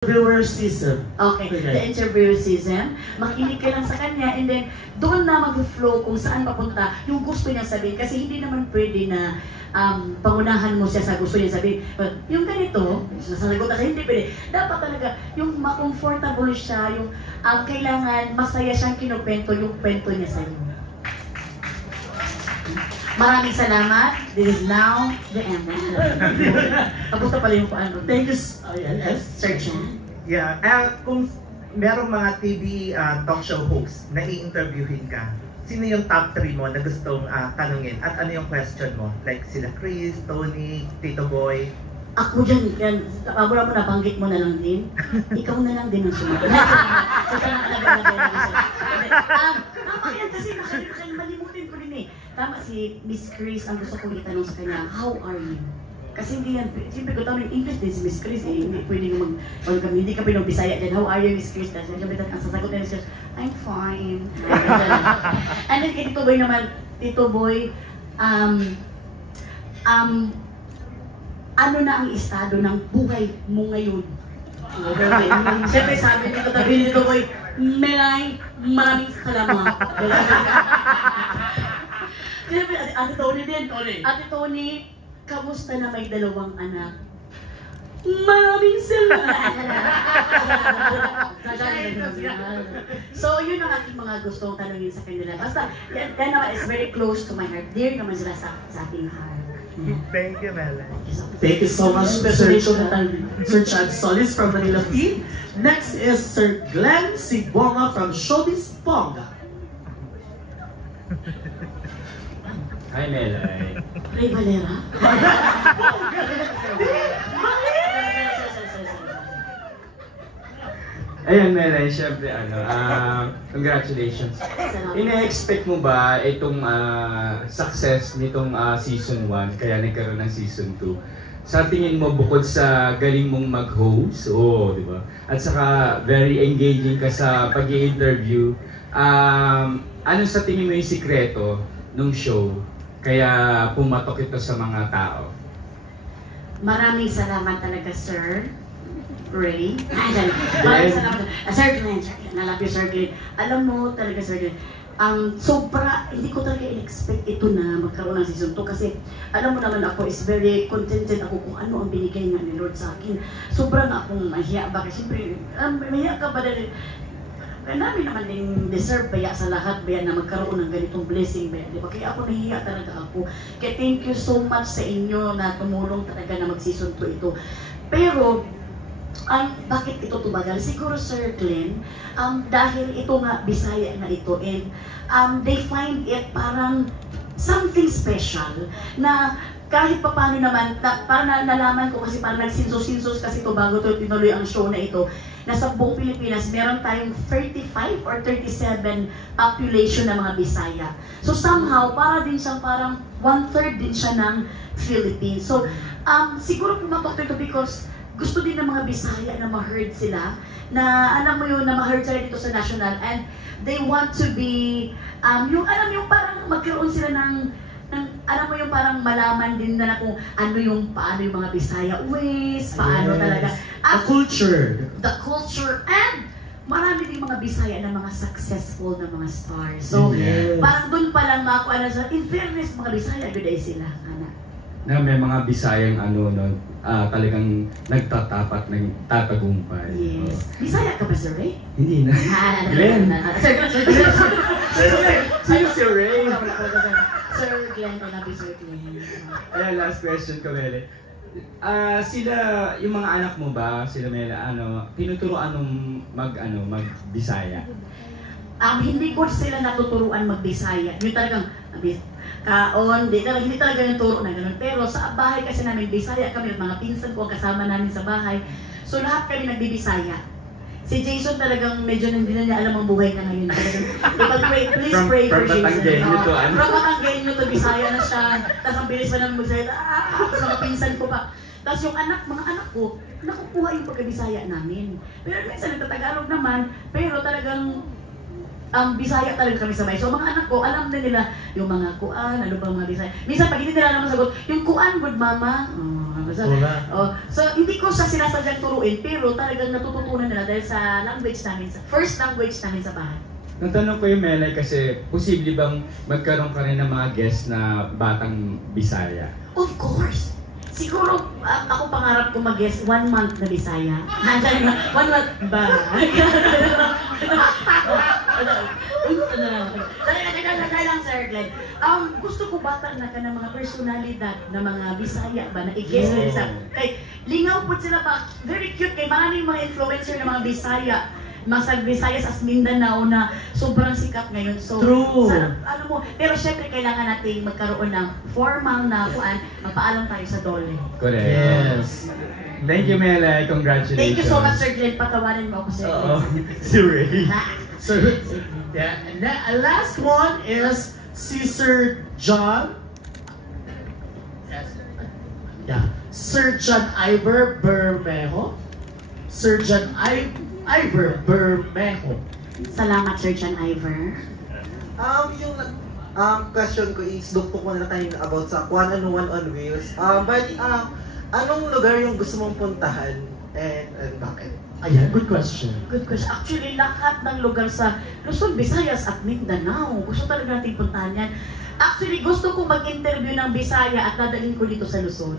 Interviewer season. Okay, the interviewer season. Makinig ka lang sa kanya and then doon na mag-flow kung saan papunta yung gusto niya sabihin. Kasi hindi naman pwede na pangunahan mo siya sa gusto niya sabihin. But yung ganito, sasagot na siya, hindi pwede. Dapat talaga yung ma-comfortable siya, yung kailangan masaya siyang kinukwento yung kwento niya sa iyo. Maraming salamat. This is now the end. Tapos na pala yung paano. Thank you, Sir John. Yeah, kung merong mga TV talk show host na i-interviewin ka, sino yung top 3 mo na gustong tanungin? At ano yung question mo? Like sila Chris, Tony, Tito Boy? Ako dyan, yan. Wala mo nabanggit mo na lang din. Ikaw na lang din ang sumagot. Tama yan kasi malimutin ko din eh. Tama si Miss Chris, ang gusto kong itanong sa kanya, how are you? Kasi hindi yan, siyempre ko tawag yung English din si Miss Chris eh. Hindi pwede hindi ka Pinong-Bisaya din. How are you, Miss Chris? Siyempre ang sasagot na Miss Chris, I'm fine. And then kay Tito Boy naman, Tito Boy, ano na ang estado ng buhay mo ngayon? Siyempre sabi ni katabi ni Tito Boy, Melay, maraming salamat. Siyempre, Ate Tony din. Ate Tony, kamusta na may 2 anak? Maraming salamat! So, yun ang aking mga gustong tanongin sa kanila. Basta, yan naman is very close to my heart. Dear naman sila sa ating heart. Thank you, Mela. Thank you so much, Sir Chad Solis from Manila Team. Next is Sir Glenn Sibonga from Showbiz Ponga. Hi, Melay. Ray Valera? Ayan, Melay, syempre, congratulations. Ina-expect mo ba itong success nitong season 1, kaya nagkaroon ng season 2? Sa tingin mo, bukod sa galing mong mag-host, di ba? At saka, very engaging ka sa pag-i-interview. Ano sa tingin mo yung sikreto nung show? Kaya pumatok ito sa mga tao. Maraming salamat talaga, Sir Ray. Maraming salamat. Sir Glenn, I love you, Sir Glenn. Alam mo talaga, Sir Glenn, sobra, hindi ko talaga in-expect ito na magkaroon ng season 2 kasi alam mo naman ako is very contented ako kung ano ang binigay nga ni Lord sa akin. Sobrang akong mahiya ba kasi siyempre, mahiya ka ba dahil namin naman din deserve baya sa lahat baya na magkaroon ng ganitong blessing baya, di ba? Kaya ako nahiya talaga ako. Kaya thank you so much sa inyo na tumulong talaga na mag-season 2 ito. Pero, bakit ito tumagal? Siguro Sir Glenn, dahil ito nga Bisaya na ito and they find it parang something special na kahit pa paano naman, parang nalaman ko kasi parang nagsinsos-sinsos kasi ito bago ito tinuloy ang show na ito. Nasa buong Pilipinas, meron tayong 35 or 37 population ng mga Bisaya. So somehow, para din siyang parang 1/3 din siya ng Philippines. So siguro pumatok ito because gusto din ng mga Bisaya na ma-heard sila, na alam mo yun, na ma-heard sila dito sa national and they want to be, yung alam yung parang magkaroon sila ng alam mo yung parang malaman din na kung ano yung paano yung mga Bisaya ways, paano talaga. The culture, and marami din mga Bisaya na mga successful na mga stars. So, parang dun pa lang makuha na sa, in fairness, mga Bisaya, good day sila, anak. Na may mga Bisayang talagang nagtatapat ng tatagumpay. Yes. Bisaya ka ba, Sir Ray? Hindi na. Glenn. Sino si Ray? Sir Glenn, I love you, Sir Glenn. Ayan, last question ko, Mele. Sila, yung mga anak mo ba, sila Mela, tinuturoan nung mag-Bisaya? Hindi ko sila natuturuan mag-Bisaya. Yung talagang, hindi talaga yung turo na gano'n. Pero sa bahay kasi namin, Bisaya kami, mga pinsan ko, kasama namin sa bahay. So lahat kami nagbi-Bisaya. Si Jason talagang medyo hindi na niya alam ang buhay na ngayon. Please pray for Jason. From Batanggenyo to Bisaya na siya. Tapos ang bilis pa namin magsaya. Tapos mga pinsan ko pa. Tapos yung mga anak ko, nakukuha yung pagka-Bisaya namin. Pero minsan nagtatagalog naman. Pero talagang Bisaya talaga kami sabay. So mga anak ko, alam na nila yung mga kuan, ano ba mga Bisaya. Minsan pag hindi nila naman sagot, yung kuan, good mama. So hindi ko siya sinasadyang turuin, pero talagang natututunan nila dahil sa language namin, sa first language namin sa bahay. Natanong ko yung Melay kasi posible bang magkaroon ka rin ng mga guest na batang Bisaya? Of course! Siguro, ako pangarap ko mag-guest 1 month na Bisaya. 1 month ba? Dali lang, Sir Glenn. Gusto ko bata na ka ng mga personalidad na mga Bisaya ba na i-guest na isa. Kay lingaw po sila ba? Very cute kay maraming mga influencer ng mga Bisaya. Masag Visayas as Mindanao na sobrang sikat ngayon. So, True. Ano mo, pero syempre kailangan natin magkaroon ng formal na kuan, magpaalam tayo sa DOLE. Correct. Yes. Thank you, Melay. Congratulations. Thank you so much, Sir Glenn. Patawarin mo ako, Sir Oo. Glenn. Si Ray. So, yeah, and the last one is si Sir John. Yeah. Sir John Ivor Bermejo. Sir John Ivor Bermejo. Salamat, Sir John Ivor. Yung question ko is, dugtong ko na tayo about sa Kuan Ano One on Wheels. Anong lugar yung gusto mong puntahan and bakit? Ayan, good question. Good question. Actually, lahat ng lugar sa Luzon, Visayas at Mindanao, gusto talaga natin puntahan yan. Actually, gusto ko mag-interview ng Bisaya at dadalhin ko dito sa Luzon.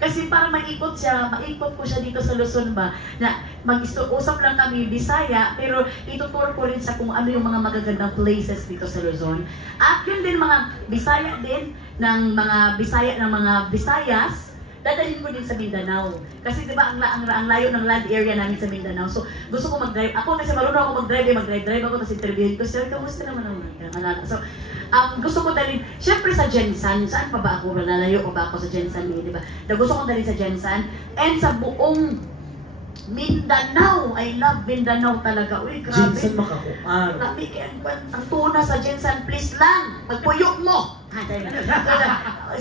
Kasi para maikot ko siya dito sa Luzon ba, na mag-usap lang kami Bisaya, pero itutur ko rin sa kung ano yung mga magagandang places dito sa Luzon. At yun din mga Bisaya din, ng mga Bisaya, ng mga Visayas, dadalhin ko din sa Mindanao. Kasi diba ang layo ng land area namin sa Mindanao. So gusto ko mag-drive. Ako kasi marunong ako mag-drive ako, tapos interviewin ko. Sir, kamusta naman ang mga? So, gusto ko dalhin, syempre sa Jensan, saan pa ba ako? Lalayo ko ba ako sa Jensan? Di ba? Gusto ko dalhin sa Jensan. And sa buong Mindanao, I love Mindanao talaga. Uy, grabe. Jensan makakuan. Grabe, ang tuna sa Jensan, please lang, pagpuyok mo. Sa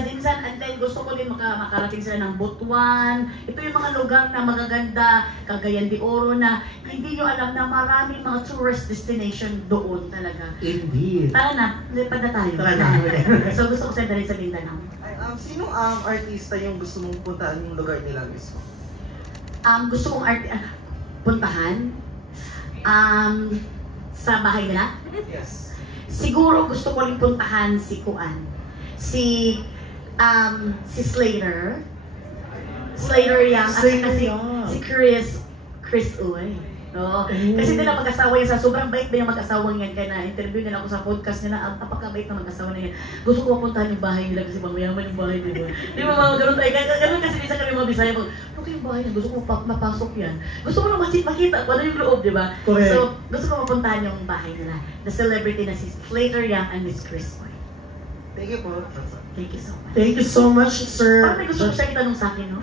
Jensan, and then gusto ko din makarating sila ng Butuan. Ito yung mga lugar na magaganda, Cagayan de Oro na hindi nyo alam na maraming mga tourist destination doon talaga. Indeed. Tara na, lipad na tayo. Tara na. So gusto ko sa sa Mindanao. Sinong artista yung gusto mong puntahan yung lugar nila mismo? Gusto kong puntahan sa bahay nila. Yes. Siguro gusto ko rin puntahan si Kuan. Si Slater. Slater Young. At saka si Chris Uy. No? Kasi nila mag-asawa yan sa sobrang bait ba yung mag-asawa yan, kaya na-interview nila ako sa podcast nila, ang napakabait na mag-asawa na yan. Gusto ko mapuntahan yung bahay nila kasi mayaman yung bahay nila. Di ba mga ganun tayo? Ganun kasi minsan kami mga Bisaya ko, ano yung bahay na gusto ko mapasok yan. Gusto ko lang makita kung ano yung loob, di ba? Correct. So, gusto ko mapuntahan yung bahay nila. The celebrity na si Slater Young and Miss Chris Uy. Thank you po. Thank you so much. Thank you so much, Sir. Parang may gusto ko siya itanong sa akin, no?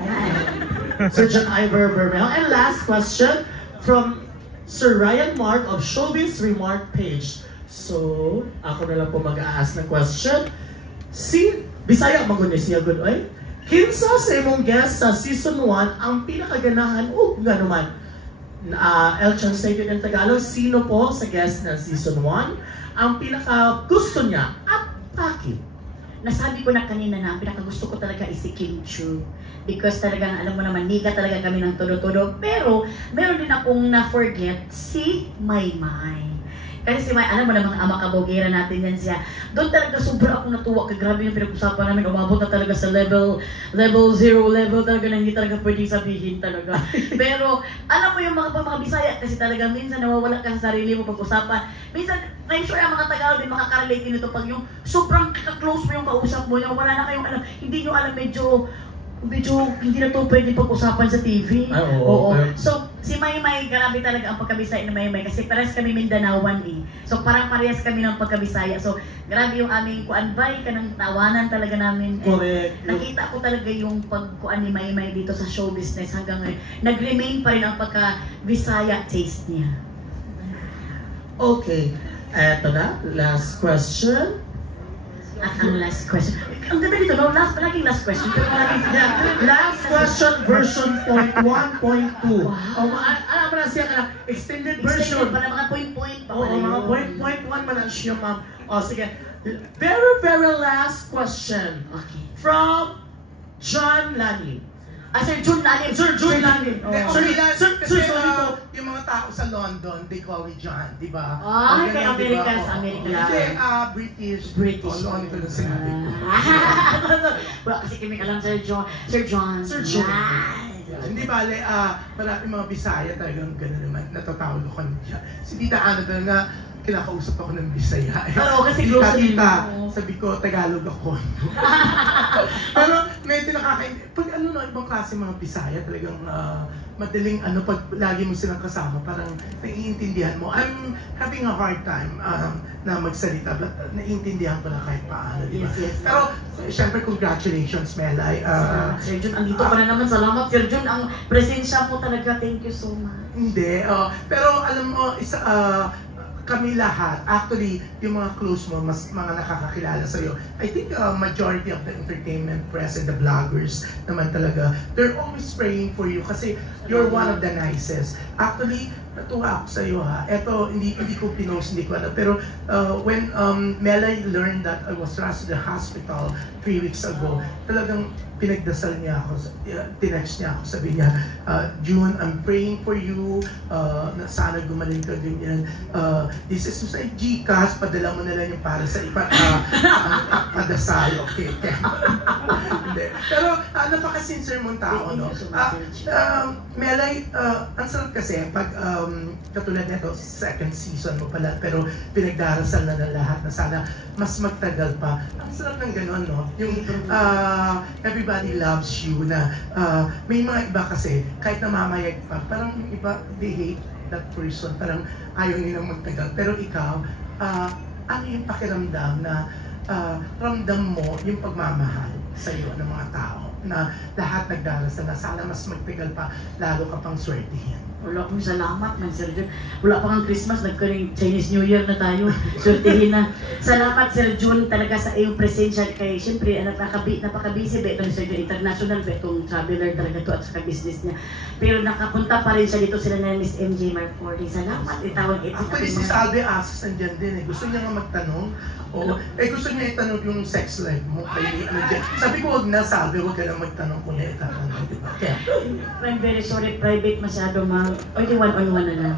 Sir John Ivor Bermejo. And last question from Sir Ryan Mark of Showbiz Remark page. So, ako na lang po mag-a-ask ng question. Si Bisaya magunin siya good oy. Kinsa sa imong guest sa season 1 ang pinakaganahan o nga naman? El translated in Tagalog, sino po sa guest ng season 1 ang pinaka gusto niya at bakit? Nasabi ko na kanina na ang pinakagusto ko talaga is si Kim Chu. Because talagang, alam mo naman, niga talaga kami ng todo-todo. Pero, meron din akong na-forget si Maymay. Kasi si May, alam mo na mga ama kabogera natin yan siya. Doon talaga sobra akong natuwa. Grabe yung pinag-usapan namin. Umabot na talaga sa level 0 level talaga na hindi talaga pwedeng sabihin talaga. Pero, alam mo yung mga Bisaya, kasi talaga minsan nawawala ka sa sarili mo pag-usapan. Minsan, I'm sure ang mga Tagalog din makakarelate din ito pag yung sobrang close mo yung kausap mo, yung wala na kayong alam, hindi nyo alam, medyo hindi na to pwede pag-usapan sa TV. Oo. So, si Maymay, grabe talaga ang pagkabisaya ni Maymay kasi parehas kami Mindanaoan eh. So, parang parehas kami ng pagkabisaya. So, grabe yung aming kuanbay, kanang tawanan talaga namin. Correct. Nakita ko talaga yung pagkuan ni Maymay dito sa show business hanggang ngayon. Nag-remain pa rin ang pagka-Bisaya taste niya. Okay. Eto na, last question. At ang last question. Ang ganda dito, no? Palaging last question. Pero palaging... Last question version .1.2. Alam mo na siya ka extended version. Para mga point-point pa Oo, pala mga yun. point naman siya, ma'am. O, sige. Very, very last question. Okay. From John Lani. Sir Jun Lani. Sir Jun Lani. Hindi, okay lang. Sir, Kasi sorry po. yung mga tao sa London, they call me John, di ba? Ah, kay Ganyan, di ba? America, sa Oo. Amerika. Hindi, British. British. Oh, London ang sinabi ko. Wala kasi kami alam, Sir John. Sir John. Sir John. Yeah, hindi bale, maraming mga Bisaya talagang gano'n naman, natatawag ako niya. Si Tita Ana talaga nga, kinakausap ako ng Bisaya. Oo, kasi close din Tita, mo. sabi ko, Tagalog ako. Pero medyo nakakain, pag ano no, ibang klase mga Bisaya, talagang madaling pag lagi mo silang kasama, parang naiintindihan mo. I'm having a hard time na magsalita, but naiintindihan ko na kahit paano, di ba? Yes, yes. Pero, syempre, congratulations, Melay. Sir Jun, andito ka na naman. Salamat, Sir Jun. Ang presensya mo talaga. Thank you so much. Hindi, pero alam mo, kami lahat, actually, yung mga close mo, mga nakakakilala sa'yo, I think majority of the entertainment press and the vloggers naman talaga, they're always praying for you kasi you're one of the nicest. Actually, natuwa ako sa'yo ha. Ito, hindi ko pinost, hindi ko pero when Melay learned that I was rushed to the hospital 3 weeks ago, talagang pinagdasal niya ako, tinext niya ako, sabi niya, June, I'm praying for you, na sana gumaling ka ganyan. This is sa GCash, padala mo na lang yung para sa padasal, okay? Hindi. Pero napaka-sincere mong tao, no? Melay, ang sarap kasi, pag katulad nito, second season mo pala, pero pinagdarasal na ng lahat na sana mas magtagal pa. Ang sarap ng gano'n, no? Yung everybody loves you na may mga iba kasi, kahit namamayag pa, parang yung iba, they hate that person, parang ayaw nilang magtagal. Pero ikaw, ano yung pakiramdam na ramdam mo yung pagmamahal sa iyo ng mga tao na lahat nagdarasal na sana mas magtagal pa, lalo ka pang swertihin. Wala akong salamat man, Sir Jun. Wala pa ng Christmas, nagkaring Chinese New Year na tayo. Swertihin na. Salamat, Sir Jun, talaga sa iyong presensya. Kaya siyempre, napaka-busy ba itong Sir Jun, international ba itong traveler talaga to at saka business niya. Pero nakapunta pa rin siya dito sila na Miss MJ Marfordy. Salamat, itawag ito. Actually, si Salve Asos nandyan din eh. Gusto niya nga magtanong. Oo. Gusto niya itanong yung sex life mo. Sabi ko, wag na, Salve, wag ka na magtanong kung niya itatanong. Diba? Kaya, I'm very sorry, private masyado, ma'am. Only one-on-one na lang.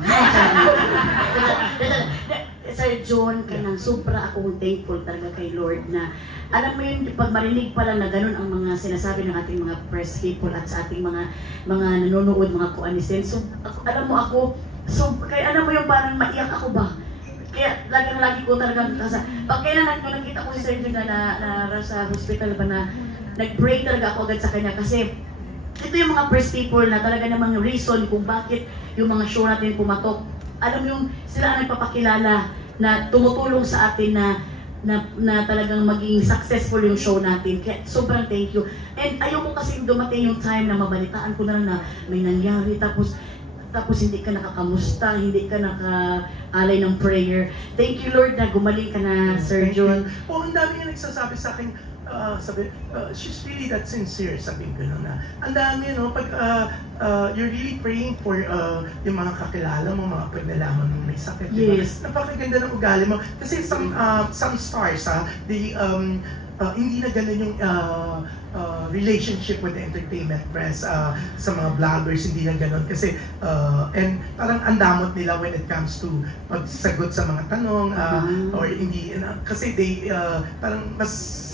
Sir John, kanang sobra akong thankful talaga kay Lord na alam mo yun, pag marinig pala na ganun ang mga sinasabi ng ating mga press people at sa ating mga nanonood, mga kuanisen. So, alam mo ako, kaya alam mo yung parang maiyak ako ba? Kaya lagi ko talaga pag kailan nakita ko si Sir John na sa hospital ba na nag-pray talaga ako agad sa kanya kasi ito yung mga press people na talaga namang reason kung bakit yung mga show natin pumatok. Alam mo yung sila ang nagpapakilala na tumutulong sa atin na talagang maging successful yung show natin. Kaya sobrang thank you. And ayoko kasi dumating yung time na mabalitaan ko na lang na may nangyari tapos hindi ka nakakamusta, hindi ka nakaalay ng prayer. Thank you Lord na gumaling ka na, Sir John. ang dami nga nagsasabi sa akin, she's really that sincere, sabihin ko na. Ang dami, no? Pag you're really praying for yung mga kakilala mo, mga pag nalaman mo may sakit, yes. Diba? Napakaganda ng ugali mo. Kasi some stars, they, hindi na ganun yung relationship with the entertainment press sa mga vloggers, hindi na ganun. Kasi, and parang andamot nila when it comes to pagsagot sa mga tanong, or hindi, kasi they, parang mas,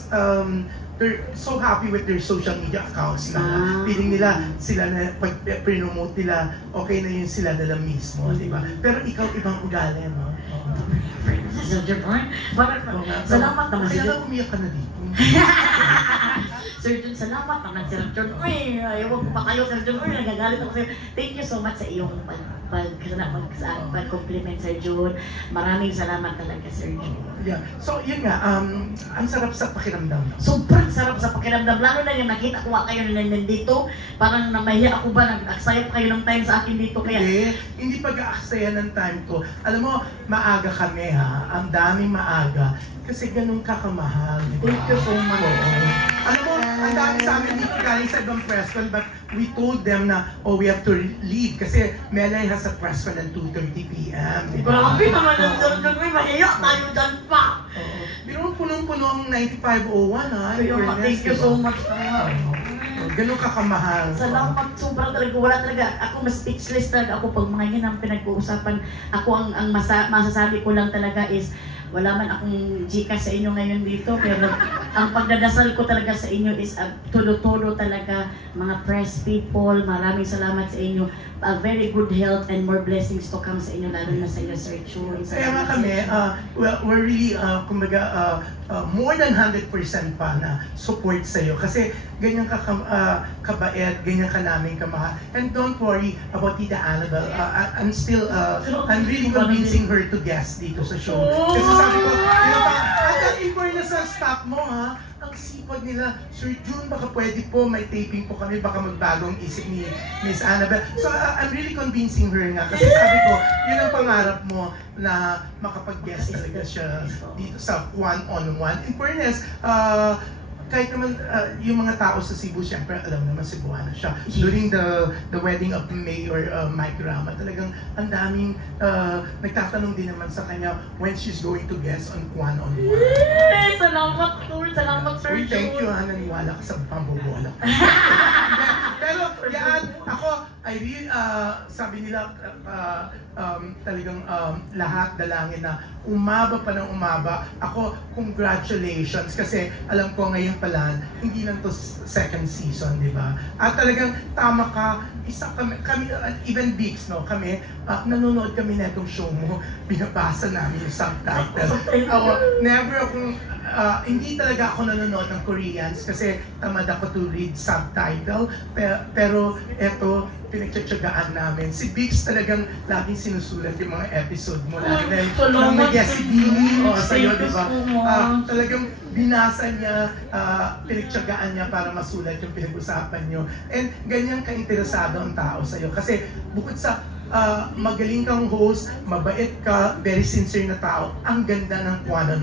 they're so happy with their social media accounts na feeling nila sila na pag promote nila okay na yun sila nila mismo, di ba? Pero ikaw ibang ugali, no? Sir John, salamat naman Kaya Sir na umiyak ka na dito. Sir John, salamat naman Sir John. Uy, ayaw ko pa kayo Sir John. Uy, nagagalit ako sa'yo. Thank you so much sa iyong pag-compliment Sir John. Maraming salamat talaga Sir John. Yeah. So, yun nga, ang sarap sa pakiramdam. Sobrang sarap sa pakiramdam. Lalo na yung nakita ko kayo na nandito. Parang namahiya ako ba, nag-accept kayo ng time sa akin dito. Kaya Hindi pag-aaksaya ng time ko. Alam mo, maaga kami ha. Ang daming maaga. Kasi ganun kakamahal. Diba? thank you so much. Alam mo, ang dami sa amin dito galing sa ibang press con, but we told them na, oh, we have to leave kasi Melay has a press con at 2:30 p.m. Grabe naman ang doon, may mahiya tayo dyan pa. Pero punong-puno ang 9501, ha? Thank you so much naman. Ganun kakamahal. Salamat, sobrang talaga, wala talaga. Ako mas speechless talaga ako pag mga yan ang pinag-uusapan. Ako ang masasabi ko lang talaga is, wala man akong Gcash sa inyo ngayon dito, pero ang pagdadasal ko talaga sa inyo is tulo-tulo talaga, mga press people, maraming salamat sa inyo. Very good health and more blessings to come sa inyo, lalo na sa inyo, Sir Chun. Kaya nga kami, we're really, kumbaga, more than 100% pa na support sa'yo. Kasi ganyan ka kabait, ganyan ka namin kamahal. And don't worry about Tita Annabelle. I'm really convincing her to guest dito sa show. Kasi sabi ko, i-for na sa staff mo, ha? Ang sipag nila, Sir Jun, baka pwede po, may taping po kami, baka magbagong isip ni Miss Annabelle. So I'm really convincing her nga. Kasi sabi ko, yun ang pangarap mo na makapag-guest talaga siya dito sa one-on-one. In fairness, kahit naman yung mga tao sa Cebu, siyempre alam naman Cebuana siya. During the wedding of Mayor Mike Rama, talagang ang daming nagtatanong din naman sa kanya when she's going to guest on one-on-one. Yay! Salamat, Lord! Salamat, Sir Uy, thank you, ha, naniwala ka sa pambobola. Pero yan, ako, I really, sabi nila, talagang lahat dalangin na umaba pa ng umaba. Ako, congratulations, kasi alam ko ngayon pala, hindi lang to second season, di ba? At talagang tama ka, isa kami even Bix, no, kami, nanonood kami na itong show mo, binabasa namin yung subtitle. Ako, never akong, hindi talaga ako nanonood ng Koreans kasi tamad ako to read subtitle, pero eto, pinagtsatsagaan namin. Si Bix talagang laging sinusulat yung mga episode mo. Lagi na yung nag-guest si Dini o sa'yo, di ba? Talagang binasa niya, pinagtsagaan niya para masulat yung pinag-usapan niyo. And ganyan ka-interesado ang tao sa'yo. Kasi bukod sa magaling kang host, mabait ka, very sincere na tao, ang ganda ng Kuwanan